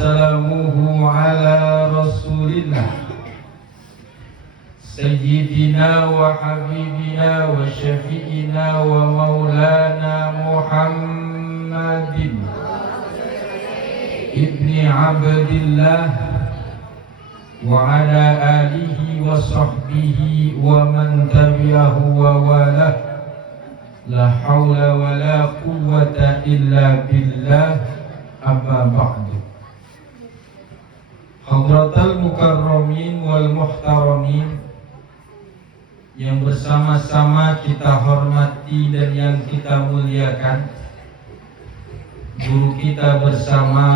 salamuhu ala rasulillah Sayyidina wa habibina wa syafi'ina wa maulana Muhammadin Ibni Abdillah wa ala alihi wa sahbihi wa man tabi'ahu wa walah La hawla wa la quwwata illa billah amma ba'du Hadratal mukarramin wal muhtaramin yang bersama-sama kita hormati dan yang kita muliakan guru kita bersama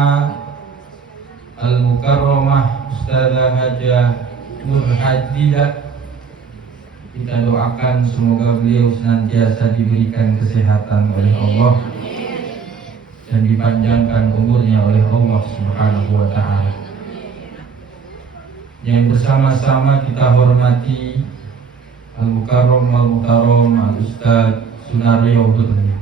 Al-Mukarramah Ustazah Hajah Nur Hadidah. Kita doakan semoga beliau senantiasa diberikan kesehatan oleh Allah dan dipanjangkan umurnya oleh Allah Subhanahu wa ta'ala. Yang bersama-sama kita hormati Al-Mukarram Al-Mukarram Al-Ustaz Sunaryo Budri.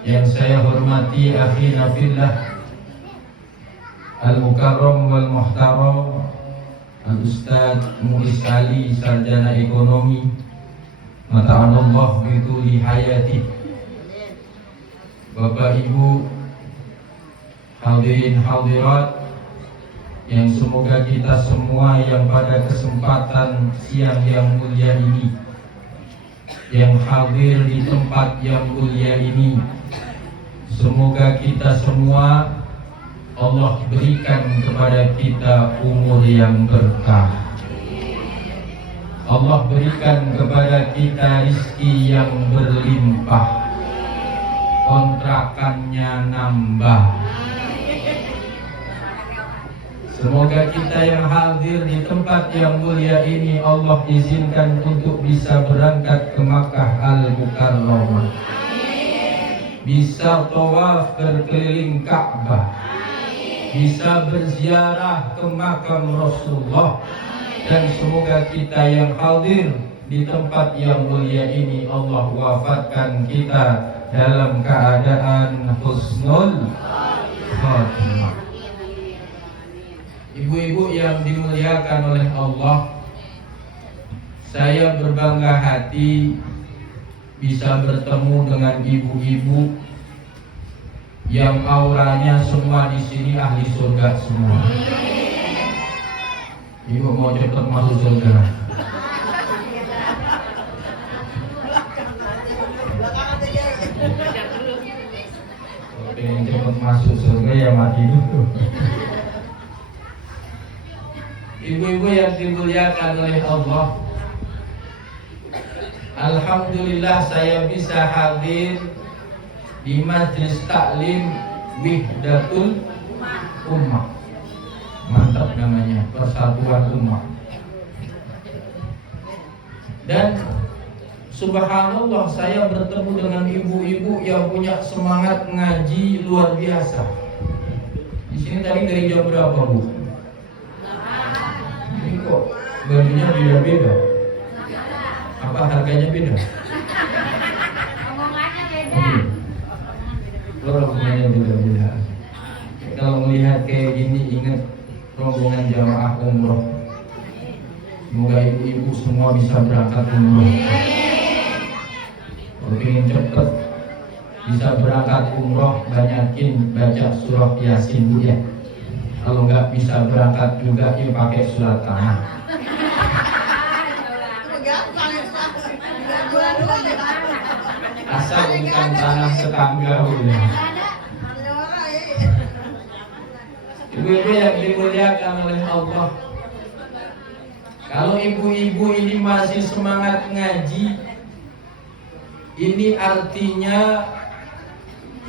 Yang saya hormati akhina fillah Al-Mukarram Wal-Muhtaram Al-Ustaz Mu'is Ali Sarjana Ekonomi Mata'anallah bituli hayati. Bapak Ibu hadirin hadirat yang semoga kita semua yang pada kesempatan siang yang mulia ini, yang hadir di tempat yang mulia ini, semoga kita semua Allah berikan kepada kita umur yang berkah. Allah berikan kepada kita rizki yang berlimpah, kontrakannya nambah. Semoga kita yang hadir di tempat yang mulia ini Allah izinkan untuk bisa berangkat ke Makkah Al-Mukarramah, bisa tawaf berkeliling Ka'bah, bisa berziarah ke makam Rasulullah. Dan semoga kita yang hadir di tempat yang mulia ini Allah wafatkan kita dalam keadaan husnul khatimah. Ibu-ibu yang dimuliakan oleh Allah, saya berbangga hati bisa bertemu dengan ibu-ibu yang auranya semua di sini ahli surga semua. Ibu mau cepat masuk surga. Kalau pengen cepat masuk surga ya mati dulu. Ibu-ibu yang dimuliakan oleh Allah, alhamdulillah saya bisa hadir di Majelis Taklim Wihdatul Ummah. Mantap namanya, Persatuan Ummah. Dan subhanallah saya bertemu dengan ibu-ibu yang punya semangat ngaji luar biasa. Di sini tadi dari jam berapa, Bu? Ini kok bajunya beda-beda? Apa harganya beda? Rombongannya beda-beda. Kalau melihat kayak gini ingat rombongan jamaah umroh. Semoga ibu-ibu semua bisa berangkat umroh. Kalau ingin cepet bisa berangkat umroh, banyakin baca surah Yasin, Bu, ya. Kalau nggak bisa berangkat juga, ya pakai surat tanah. Asal bukan tanah tetangga, Bu, ya. Ibu-ibu yang dimuliakan oleh Allah, kalau ibu-ibu ini masih semangat ngaji, ini artinya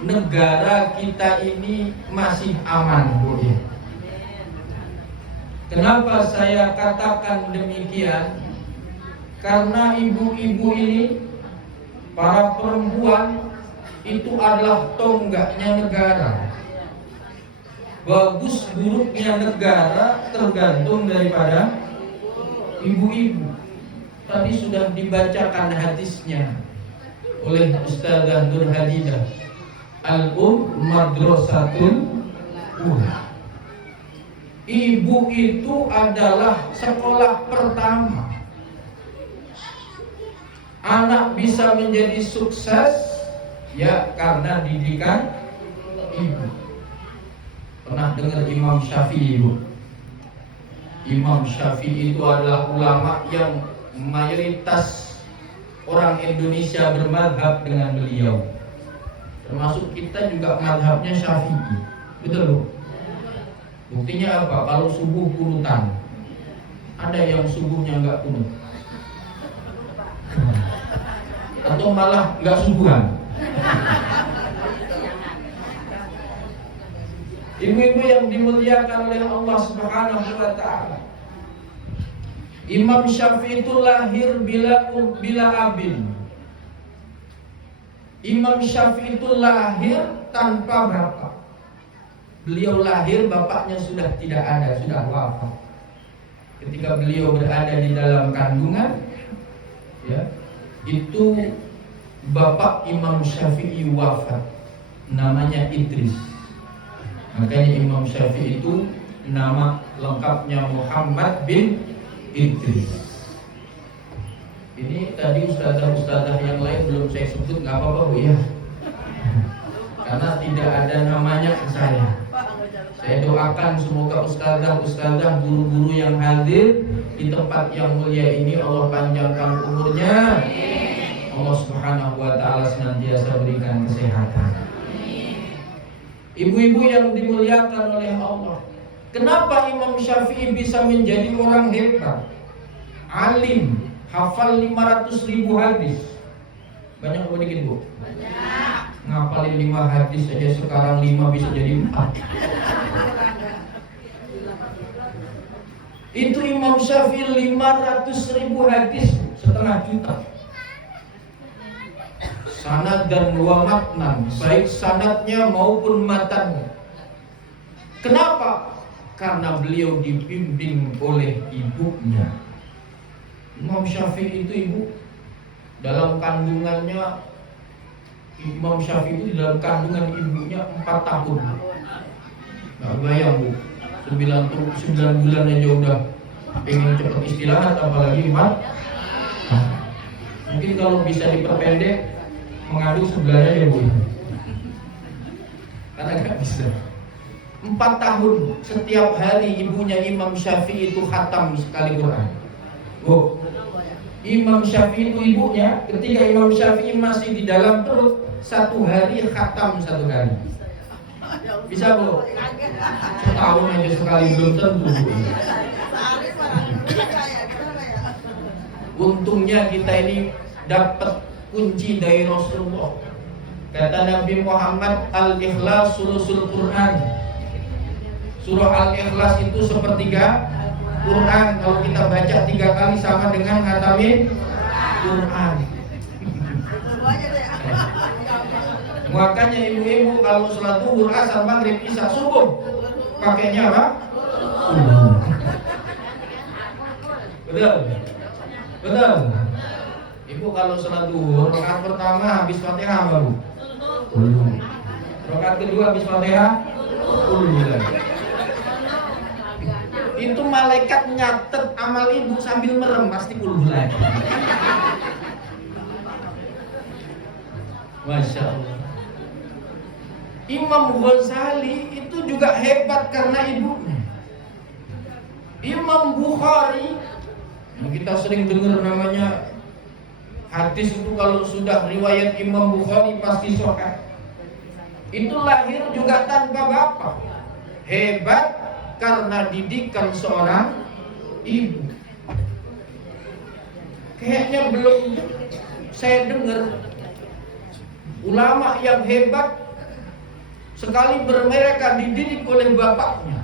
negara kita ini masih aman, Bu, ya. Kenapa saya katakan demikian? Karena ibu-ibu ini, para perempuan, itu adalah tonggaknya negara. Bagus buruknya negara tergantung daripada ibu-ibu. Tadi sudah dibacakan hadisnya oleh Ustazah Nur Hadidah. Al-Um Madrasatul Ibu itu adalah sekolah pertama. Anak bisa menjadi sukses ya karena didikan ibu. Pernah dengar Imam Syafi'i, Bu? Imam Syafi'i itu adalah ulama yang mayoritas orang Indonesia bermadhab dengan beliau. Termasuk kita juga madhabnya Syafi'i. Betul, Bu? Buktinya apa? Kalau subuh kunutan, ada yang subuhnya nggak kunut, atau malah nggak subuhan. Ibu-ibu yang dimuliakan oleh Allah Subhanahu wa Ta'ala, Imam Syafi'i itu lahir bila abin. Imam Syafi'i itu lahir tanpa bapak. Beliau lahir, bapaknya sudah tidak ada, sudah wafat. Ketika beliau berada di dalam kandungan, ya, itu bapak Imam Syafi'i wafat, namanya Idris. Makanya Imam Syafi'i itu nama lengkapnya Muhammad bin Idris. Ini tadi ustazah-ustazah yang lain belum saya sebut, nggak apa-apa, Bu, ya, karena tidak ada namanya ke saya. Saya doakan semoga ustazah-ustazah, guru-guru yang hadir di tempat yang mulia ini Allah panjangkan umurnya. Allah Subhanahu wa Ta'ala senantiasa berikan kesehatan. Ibu-ibu yang dimuliakan oleh Allah, kenapa Imam Syafi'i bisa menjadi orang hebat, alim, hafal 500.000 hadis? Banyak apa dikit, Bu? Banyak. Ngapalin 5 hadis saja sekarang 5 bisa jadi 4. Itu Imam Syafi'i 500.000 hadis, setengah juta. Sanad dan wa matnan, baik sanadnya maupun matannya. Kenapa? Karena beliau dibimbing oleh ibunya. Imam Syafi'i itu, Ibu, dalam kandungannya, Imam Syafi'i itu dalam kandungan ibunya 4 tahun. Nah, bayang, Bu, 9 bulan aja udah pengen cepat istirahat, apalagi 4. Mungkin kalau bisa diperpendek, mengadu sebelahnya ya, Bu, karena gak bisa. 4 tahun setiap hari ibunya Imam Syafi'i itu khatam sekali Quran. Bu, Imam Syafi'i itu ibunya ketika Imam Syafi'i masih di dalam perut, 1 hari khatam 1 hari. Bisa, Bu? Setahun aja sekali belum tentu, Bu. Untungnya kita ini dapat kunci dari Rasulullah. Kata Nabi Muhammad, Al-Ikhlas sulusul Quran. Surah Al-Ikhlas itu sepertiga Quran. Kalau kita baca 3 kali sama dengan ngatamin Quran. Makanya ibu-ibu kalau sholat zuhur, asar, maghrib, isya, subuh pakainya apa? Betul? Betul? Ibu kalau sholat zuhur, rakaat pertama habis Fatihah apa, Bu? Rakaat kedua habis Fatihah? Itu malaikat nyatet amal ibu sambil merem, pasti kulhu lagi. Masya Allah. Imam Ghazali itu juga hebat karena ibunya. Imam Bukhari, yang kita sering dengar namanya, hadis itu kalau sudah riwayat Imam Bukhari pasti sahih. Itu lahir juga tanpa bapak. Hebat karena didikan seorang ibu. Kayaknya belum saya dengar ulama yang hebat sekali mereka dididik oleh bapaknya.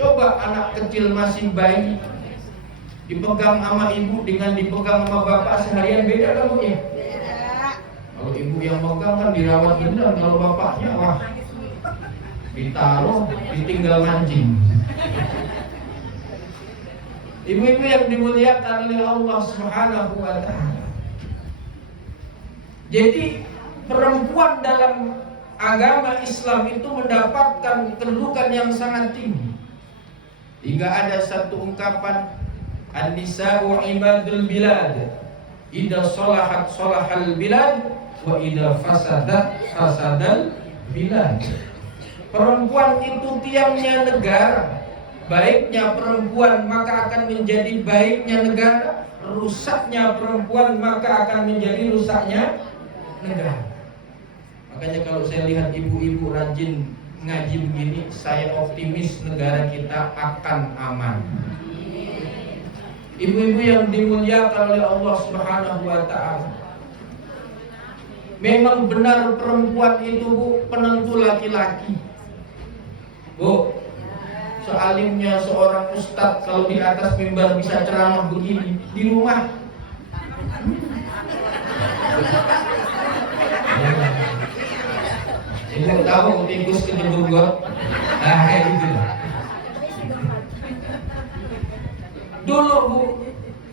Coba anak kecil masih bayi dipegang sama ibu dengan dipegang sama bapak seharian, beda kamu ya? Beda. Kalau ibu yang pegang kan dirawat benar, kalau bapaknya wah ditaruh, ditinggal mancing. Ibu-ibu yang dimuliakan oleh Allah Subhanahu wa Ta'ala. Jadi perempuan dalam agama Islam itu mendapatkan kedudukan yang sangat tinggi. Hingga ada satu ungkapan, an-nisa'u ibadul bilad, idza salahat salahal bilad, wa idza fasadat fasadal bilad. Perempuan itu tiangnya negara. Baiknya perempuan maka akan menjadi baiknya negara, rusaknya perempuan maka akan menjadi rusaknya negara. Makanya kalau saya lihat ibu-ibu rajin ngaji begini, saya optimis negara kita akan aman. Ibu-ibu yang dimuliakan oleh Allah Subhanahu wa ta'ala, memang benar perempuan itu, Bu, penentu laki-laki. Bu, sealimnya seorang ustadz kalau di atas mimbar bisa ceramah begini, di rumah ibu tahu tikus kejebur got. Nah, kayak gitu. Dulu, Bu,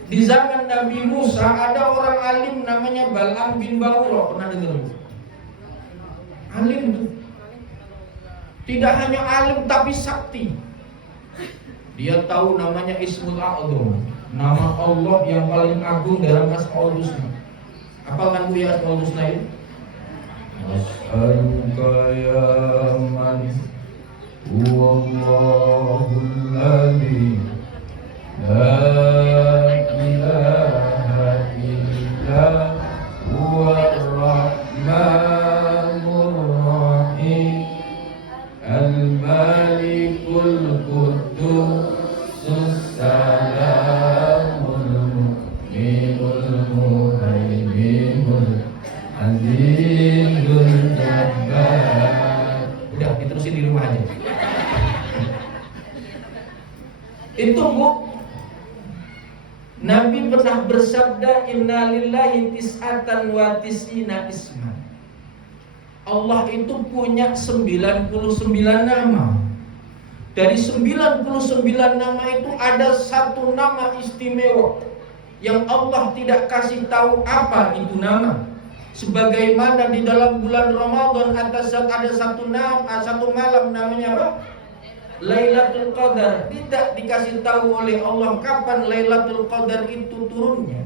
di zaman Nabi Musa ada orang alim namanya Bal'am bin Ba'urah. Pernah dengar, Bu? Alim tuh. Tidak hanya alim tapi sakti. Dia tahu namanya Ismul A'zam, nama Allah yang paling agung dalam Asmaul Husna. Apalkan Bu ya Asmaul Husna itu? As'aluka ya man huwallahul ladzi la ilaha illa huwar rahmanur rahim al-malikul quddus salamul mu'minul muhaiminul azizul jabbar. Udah diterusin di rumah aja. Itu, Bu, Nabi pernah bersabda, innalillahi tis'atan wa tis'ina isman. Allah itu punya 99 nama. Dari 99 nama itu ada satu nama istimewa yang Allah tidak kasih tahu apa itu nama. Sebagaimana di dalam bulan Ramadan ada satu malam namanya apa? Lailatul Qadar. Tidak dikasih tahu oleh Allah kapan Lailatul Qadar itu turunnya.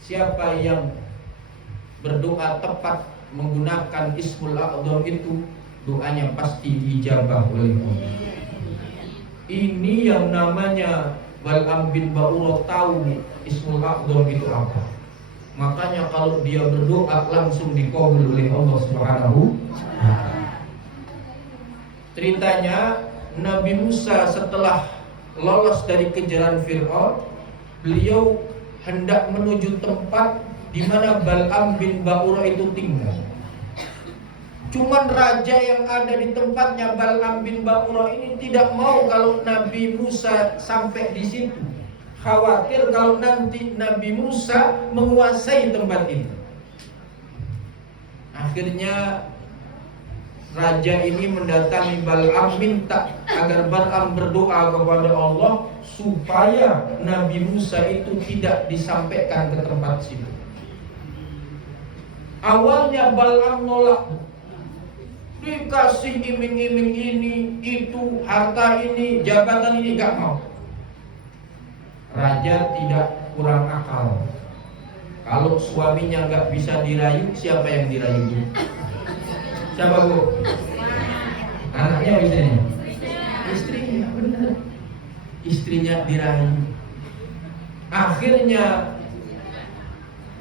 Siapa yang berdoa tepat menggunakan Ismul A'zam itu, doanya pasti dijabah oleh Allah. Ini yang namanya Bal'am bin Ba'urah tahu Ismul A'zam itu apa. Makanya kalau dia berdoa langsung dikabul oleh Allah Subhanahu wa ta'ala. Ceritanya Nabi Musa setelah lolos dari kejaran Fir'aun, beliau hendak menuju tempat di mana Bal'am bin Ba'urah itu tinggal. Cuman raja yang ada di tempatnya Bal'am bin Ba'urah ini tidak mau kalau Nabi Musa sampai di situ. Khawatir kalau nanti Nabi Musa menguasai tempat itu. Akhirnya raja ini mendatangi Bal'am, minta agar Bal'am berdoa kepada Allah supaya Nabi Musa itu tidak disampaikan ke tempat situ. Awalnya Bal'am nolak, dikasih iming-iming ini, itu, harta ini, jabatan ini, gak mau. Raja tidak kurang akal. Kalau suaminya gak bisa dirayu, siapa yang dirayu? Siapa, Bu? Anaknya, istrinya? Istrinya, benar. Istrinya dirayu. Akhirnya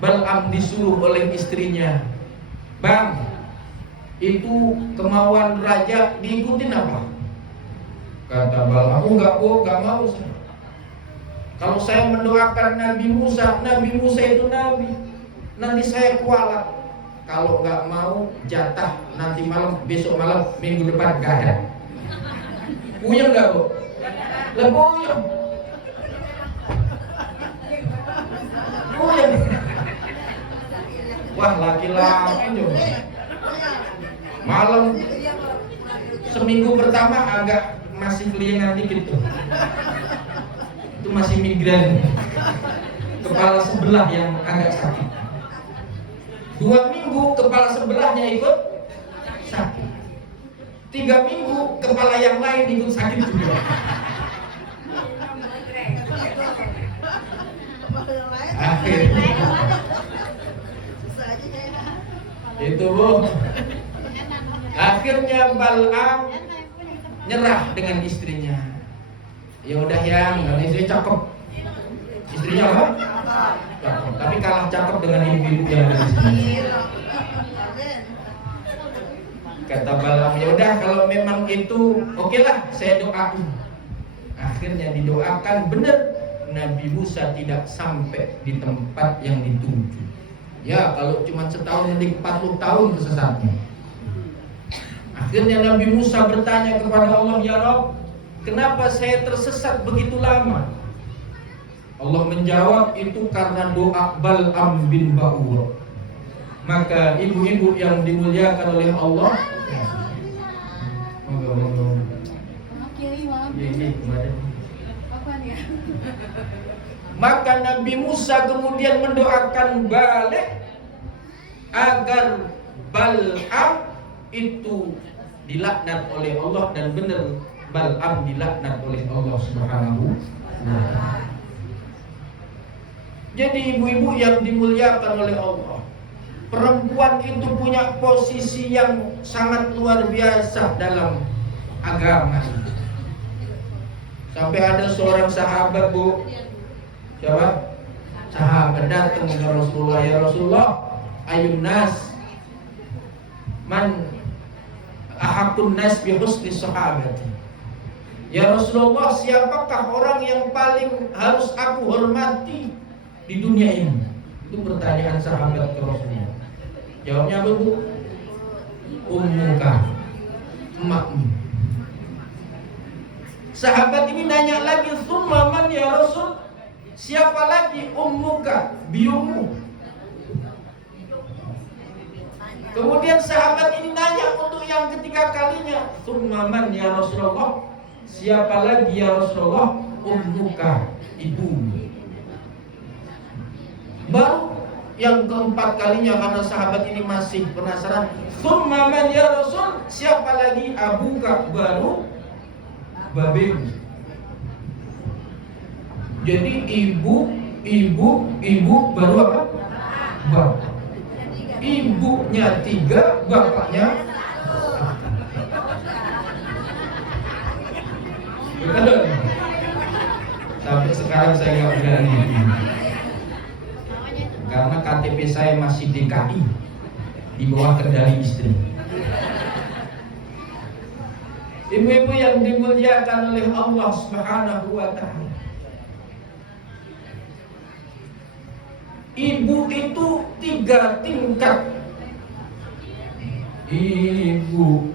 Bal'am disuruh oleh istrinya, Bang, itu kemauan raja diikutin apa? Kata Bal'am, enggak mau. Kalau saya mendoakan Nabi Musa itu nabi. Nanti saya kualat. Kalau nggak mau jatah nanti malam, besok malam, minggu depan nggak ada. Puyeng nggak, Bu? Lah puyeng. Wah, laki-laki coba. Malam seminggu pertama agak masih kelingan dikit tuh. Itu masih migran. Kepala sebelah yang agak sakit. 2 minggu kepala sebelahnya ikut sakit. 3 minggu kepala yang lain ikut sakit juga. Akhirnya itu Bu, akhirnya Bal'am nyerah dengan istrinya. Ya udah yang istri cakep, istrinya apa? Cakep. Tapi kalah cakep dengan ibu-ibu yang ada di sini. Kata Bal'am, ya udah kalau memang itu oke lah, saya doain. Akhirnya didoakan, benar Nabi Musa tidak sampai di tempat yang dituju. Ya kalau cuma setahun mending 40 tahun kesesatnya. Akhirnya Nabi Musa bertanya kepada Allah, ya Rabb, kenapa saya tersesat begitu lama? Allah menjawab, itu karena doa Bal'am bin Ba'ur. Maka ibu-ibu yang dimuliakan oleh Allah, maka Nabi Musa kemudian mendoakan balik agar Bal'am itu dilaknat oleh Allah, dan benar Bal'am dilaknat oleh Allah Subhanahu wa ta'ala. Jadi ibu-ibu yang dimuliakan oleh Allah, perempuan itu punya posisi yang sangat luar biasa dalam agama. Sampai ada seorang sahabat Bu, siapa? Sahabat datang ke Rasulullah, ya Rasulullah, ayun nas man ahaqqun nas bi husni sahabati. Ya Rasulullah, siapakah orang yang paling harus aku hormati di dunia ini? Itu pertanyaan sahabat ke Rasulullah. Jawabnya apa Bu? Ummuka, emakmu. Sahabat ini nanya lagi, "Tsumma man ya Rasul?" Siapa lagi? Ummuka, biungmu. Kemudian sahabat ini nanya untuk yang ketiga kalinya, "Tsumma man ya Rasulullah?" Siapa lagi ya Rasulullah? Ummuka, ibumu. Baru yang keempat kalinya, karena sahabat ini masih penasaran, "Tsumma man ya Rasul?" Siapa lagi? Abuka, baru babemu. Jadi ibu baru apa? Bapak. Ibunya 3, bapaknya 1. Sampai sekarang saya nggak berani, karena KTP saya masih DKI, di bawah kendali istri. Ibu-ibu yang dimuliakan oleh Allah Subhanahu wa ta'ala, ibu itu 3 tingkat. Ibu,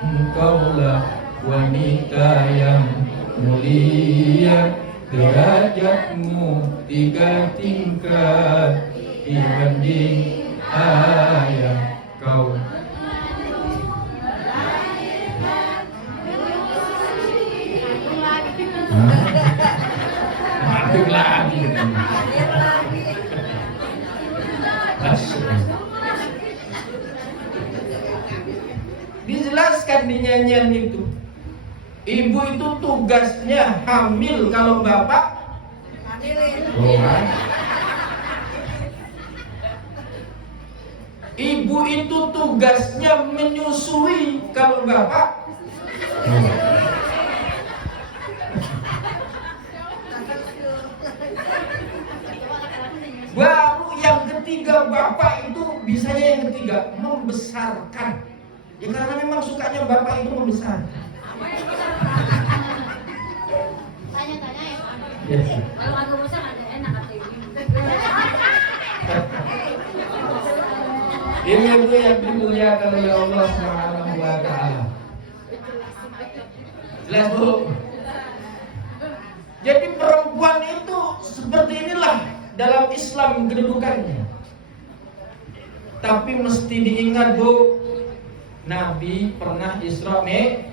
engkaulah wanita yang mulia, derajatmu 3 tingkat dibanding ayah kau. Hadir lagi. Dijelaskan di nyanyian itu, ibu itu tugasnya hamil kalau bapak ibu itu tugasnya menyusui kalau bapak baru yang ketiga, bapak itu bisanya yang ketiga membesarkan. Ya karena memang sukanya bapak itu membesarkan. Tanya-tanya Ya. kalau agak besar ada enak atau ini. Ini itu yang dimuliakan oleh Allah Subhanahu wa ta'ala. Jelas Bu? Jadi perempuan itu seperti inilah dalam Islam kedudukannya. Tapi mesti diingat Bu, Nabi pernah Isra Mi'raj.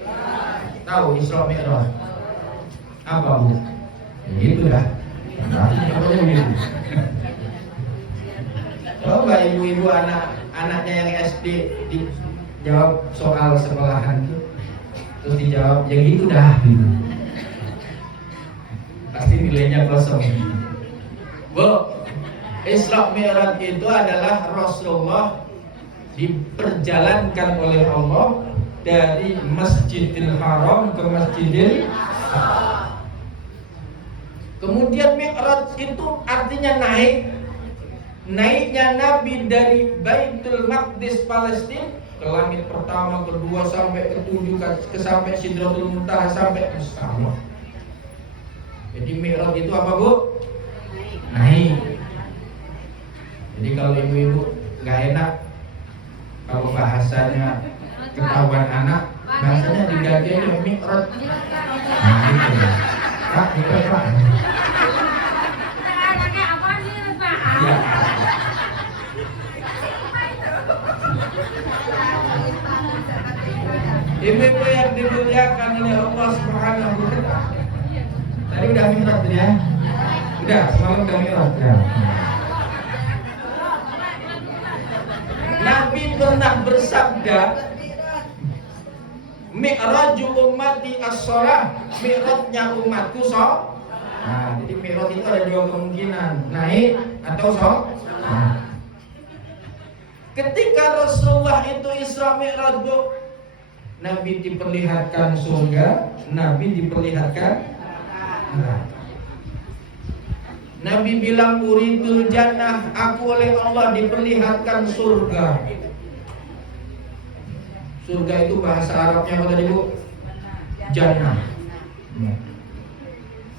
Tahu Isra Mi'raj? Apa Bu? Itu dah. Coba ibu-ibu anaknya yang SD dijawab soal sekolahan itu. Terus dijawab, ya gitu dah gitu. Pasti nilainya kosong. Bu, Isra Mi'raj itu adalah Rasulullah diperjalankan oleh Allah dari Masjidil Haram ke Masjidil Aqsa. Kemudian Mi'raj itu artinya naik. Naiknya Nabi dari Baitul Maqdis Palestina ke langit pertama, kedua, sampai ketujuh, sampai Sidratul Muntaha, sampai ke Sama. Jadi Mi'raj itu apa, Bu? Naik. Jadi kalau ibu-ibu nggak enak, kalau bahasanya ketahuan anak, bahasanya diganti Mi'raj. Nah itu ya. Pak, Mi'raj Pak. Ya. Ibu-ibu yang dimuliakan oleh Allah Subhanahu wa Ta'ala. Tadi udah Mi'raj ya? Udah, semalam udah Mi'raj ya. Nabi pernah bersabda, Mi'raju ummati as-shalah, Mi'rajnya umatku sholat. Nah, jadi Mi'raj itu ada dua kemungkinan, naik atau sholat. Ketika Rasulullah itu Isra Mi'raj, Nabi diperlihatkan surga, Nabi diperlihatkan neraka. Nabi bilang uridul jannah, aku oleh Allah diperlihatkan surga. Surga itu bahasa Arabnya apa tadi, Bu? Jannah.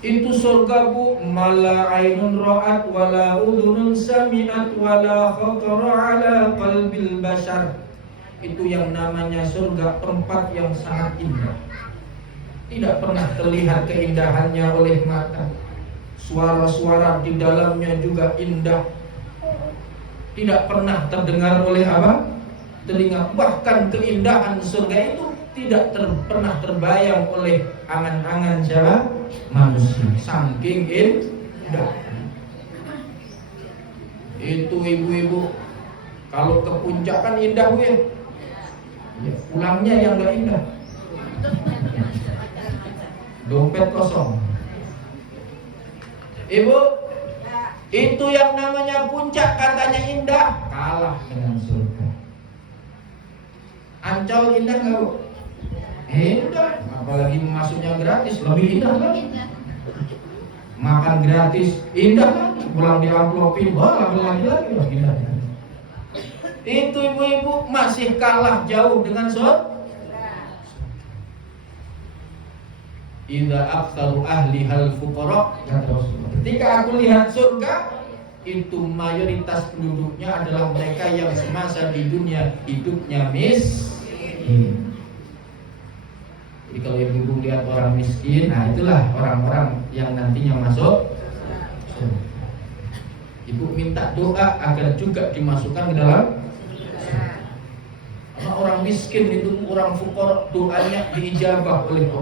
Itu surga, Bu, mala ainun ra'at wala udhunun sami'at wala khatara ala qalbil bashar. Itu yang namanya surga, tempat yang sangat indah. Tidak pernah terlihat keindahannya oleh mata. Suara-suara di dalamnya juga indah. Tidak pernah terdengar oleh apa? Telinga. Bahkan keindahan surga itu tidak pernah terbayang oleh angan-angan siapa? Manusia. Saking indah. Itu ibu-ibu, kalau ke puncak kan indah, Bu ya. Ya, pulangnya yang gak indah. Dompet kosong. Ibu, itu yang namanya puncak katanya indah, kalah dengan surga. Ancol indah gak, Bu? Indah, apalagi masuknya gratis, lebih indah lagi. Makan gratis, indah lagi. Pulang di amplopin, wah lagi indah. Itu ibu-ibu masih kalah jauh dengan surga. Idza aktsaru ahli hal fuqara, kata Rasulullah. Ketika aku lihat surga, itu mayoritas penduduknya adalah mereka yang semasa di dunia hidupnya miskin. Jadi kalau ibu-ibu lihat orang miskin, nah itulah orang-orang yang nantinya masuk surga. Ibu minta doa agar juga dimasukkan ke dalam. Karena orang miskin itu, orang fuqara, doanya diijabah oleh Allah.